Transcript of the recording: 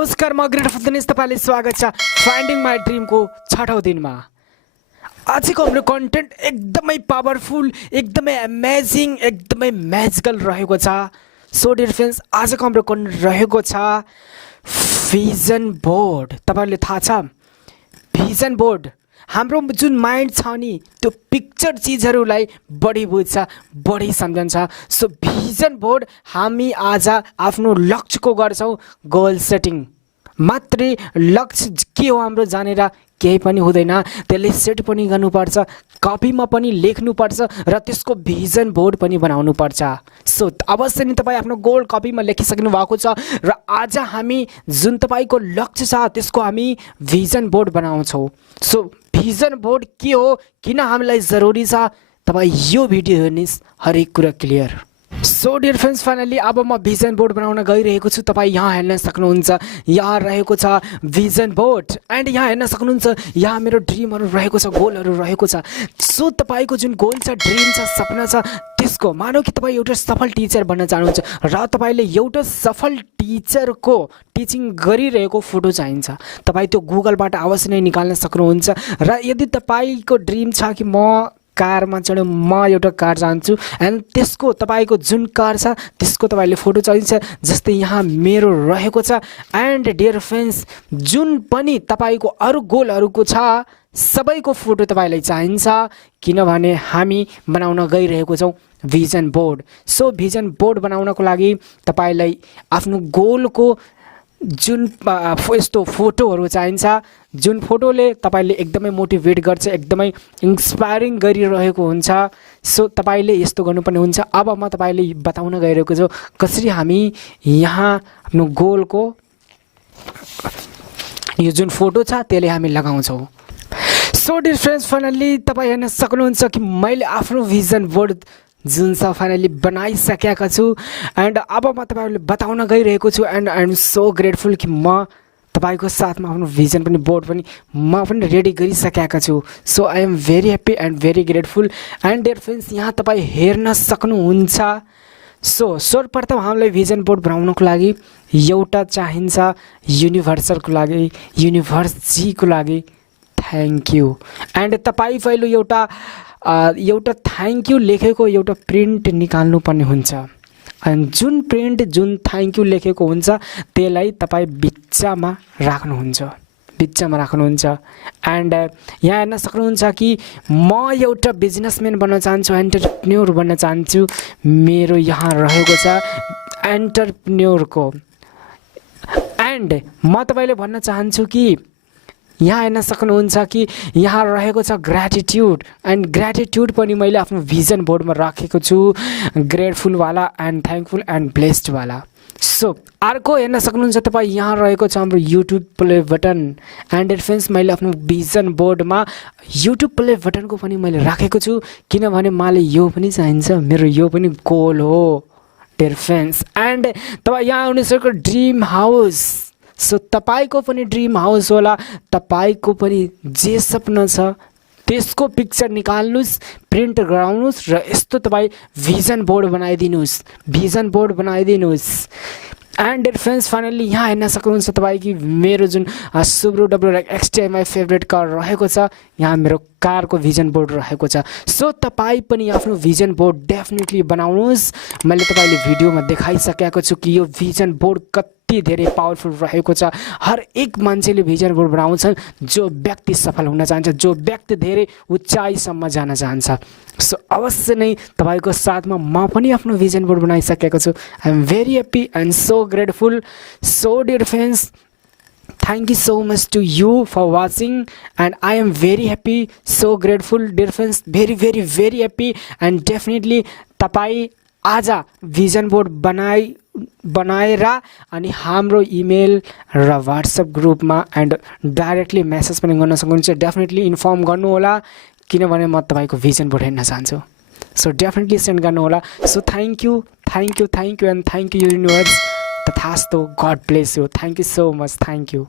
नमस्कार, म ग्रेट फुटनिस तपाईलाई स्वागत छ फाइन्डिङ माई ड्रिम को 6औं दिनमा। आजको हाम्रो कन्टेन्ट एकदमै पावरफुल, एकदमै अमेजिङ, एकदमै म्याजिकल रहेको छ। सो डियर फ्रेन्ड्स, आजको हाम्रो कन्टेन्ट रहेको छ भिजन बोर्ड। तपाईहरुले थाहा छ भिजन बोर्ड हाम्रो जुन माइन्ड छ नि त्यो पिक्चर चीजहरुलाई बढी बुझ्छ, बढी सम्झन्छ। सो भिजन बोर्ड हामी आज आफ्नो लक्ष्यको गर्छौं गोल सेटिङ। मात्रै लक्ष्य के हो हाम्रो जानेर केही पनि हुँदैन, त्यसले सेट पनि गर्नुपर्छ, कपीमा पनि लेख्नुपर्छ र त्यसको भिजन बोर्ड पनि बनाउनुपर्छ। सो अवश्य नै तपाई आफ्नो गोल कपीमा लेखिसक्नु भएको छ र आज हामी जुन तपाईको लक्ष्य छ त्यसको हामी भिजन बोर्ड बनाउँछौं। सो भिजन बोर्ड के हो, किन हामीलाई जरुरी छ, तपाई यो भिडियो हेर्नुस्, हरेक कुरा clear. So dear friends, finally अब म भिजन बोर्ड बनाउन गइरहेको छु। तपाई यहाँ हेर्न सक्नुहुन्छ, यहाँ रहेको छ भिजन बोर्ड एन्ड यहाँ हेर्न सक्नुहुन्छ यहाँ मेरो ड्रिमहरु रहेको छ, गोलहरु रहेको छ। सो तपाईको जुन गोल छ, ड्रिम छ, सपना छ, त्यसको मानौ कि तपाई एउटा सफल टिचर बन्न चाहनुहुन्छ र तपाईले एउटा सफल टिचरको टिचिङ गरिरहेको फोटो चाहिन्छ। तपाई त्यो गुगलबाट अवश्य नै निकाल्न सक्नुहुन्छ र यदि तपाईको ड्रिम छ कि म कारमा चढ्यो, म एउटा कार चाहन्छु एन्ड त्यसको तपाईको जुन कार छ त्यसको तपाईले फोटो चाहिन्छ, जस्तै यहाँ मेरो रहेको छ। एन्ड डियर फ्रेन्ड्स, जुन पनि तपाईको अरु गोलहरुको छ सबैको फोटो तपाईलाई चाहिन्छ, किनभने हामी बनाउन गइरहेको छौं vision board. So vision board बनाउनको लागि तपाईलाई आफ्नो गोलको जुन यस्तो फोटोहरु चाहिन्छ, जुन फोटोले तपाईले एकदमै मोटिभेट गर्छ, एकदमै इन्स्पायरिङ गरिरहेको हुन्छ। सो तपाईले यस्तो गर्नुपर्ने हुन्छ। अब म तपाईले बताउन गइरहेको छु कसरी हामी यहाँ आफ्नो गोलको यो जुन फोटो छ त्यसले हामी लगाउँछौं। सो डियर फ्रेन्ड्स, फाइनली तपाई हेर्न सक्नुहुन्छ कि मैले आफ्नो भिजन बोर्ड जुन छ फाइनली बनाइसकेका छु एन्ड अब म तपाईहरुले बताउन गइरहेको छु। And I am so grateful कि म तपाईको साथमा आफ्नो भिजन पनि बोर्ड पनि म पनि रेडी गरिसकेका छु। So I am very happy and very grateful. And dear friends, यहाँ तपाई हेर्न सक्नुहुन्छ। सो सर्वप्रथम हामीलाई भिजन बोर्ड बनाउनको लागि एउटा चाहिन्छ युनिभर्सलको लागि, युनिभर्सिटीको लागि थ्यांक यू। एन्ड तपाई पहिलो एउटा थ्यांक यू लेखेको एउटा प्रिन्ट निकाल्नु पर्ने हुन्छ। अनि जुन प्रिन्ट जुन थ्यांक यू लेखेको हुन्छ त्यसलाई तपाई बिचमा राख्नुहुन्छ, बिचमा राख्नुहुन्छ। एन्ड यहाँ हेर्न सक्नुहुन्छ कि म एउटा बिजनेसम्यान बन्न चाहन्छु, एन्टरप्रेन्योर बन्न चाहन्छु। मेरो यहाँ रहेको छ एन्टरप्रेन्योरको। एन्ड म तपाईले भन्न चाहन्छु कि यहाँ हेर्न सक्नुहुन्छ कि यहाँ रहेको छ ग्र्याटिट्युड। एन्ड ग्र्याटिट्युड पनि मैले आफ्नो भिजन बोर्डमा राखेको छु, ग्रेटफुल वाला एन्ड थ्याङ्कफुल एन्ड ब्लेस्ड वाला। सो अर्को हेर्न सक्नुहुन्छ तपाईँ, यहाँ रहेको छ हाम्रो YouTube play button. And friends, मैले आफ्नो भिजन बोर्डमा युट्युब प्ले बटनको पनि मैले राखेको छु, किनभने मलाई यो पनि चाहिन्छ, मेरो यो पनि गोल हो डियर फ्रेन्ड्स। एन्ड तपाईँ यहाँ आउनुहोस् ड्रिम हाउस। सो तपाईको पनि ड्रिम हाउस होला, तपाईको पनि जे सपना छ त्यसको पिक्चर निकाल्नुस्, प्रिन्ट गराउनुस् र यस्तो तपाई भिजन बोर्ड बनाइदिनुस्, भिजन बोर्ड बनाइदिनुस्। एन्ड डियर फ्रेन्ड्स, फाइनली यहाँ हेर्न सक्नुहुन्छ तपाईँ कि मेरो जुन Subaru XTI my favourite car रहेको छ, यहाँ मेरो कारको भिजन बोर्ड रहेको छ। सो तपाईँ पनि आफ्नो भिजन बोर्ड डेफिनेटली बनाउनुहोस्। मैले तपाईले भिडियोमा देखाइसकेको छु कि यो भिजन बोर्ड कति धेरै पावरफुल रहेको छ। हर एक मान्छेले भिजन बोर्ड बनाउँछन् जो व्यक्ति सफल हुन चाहन्छ, जो व्यक्ति धेरै उचाइसम्म जान चाहन्छ। सो अवश्य नै तपाईको साथमा म पनि आफ्नो भिजन बोर्ड बनाइसकेको छु। I am very happy and so grateful. So dear friends, thank you so much to you for watching and I am very happy, so grateful dear friends, very very very happy and definitely तपाई आज vision board बनाएर अनि हाम्रो email र WhatsApp ग्रुपमा and directly message पनि गर्न सक्नुहुन्छ। डेफिनेटली इन्फर्म गर्नु होला, किनभने म तपाईको भिजन बोर्ड हेर्न चाहन्छु। सो डेफिनेटली सेन्ड गर्नु होला। So thank you and thank you universe. तथास्तु, God bless you. Thank you so much, thank you.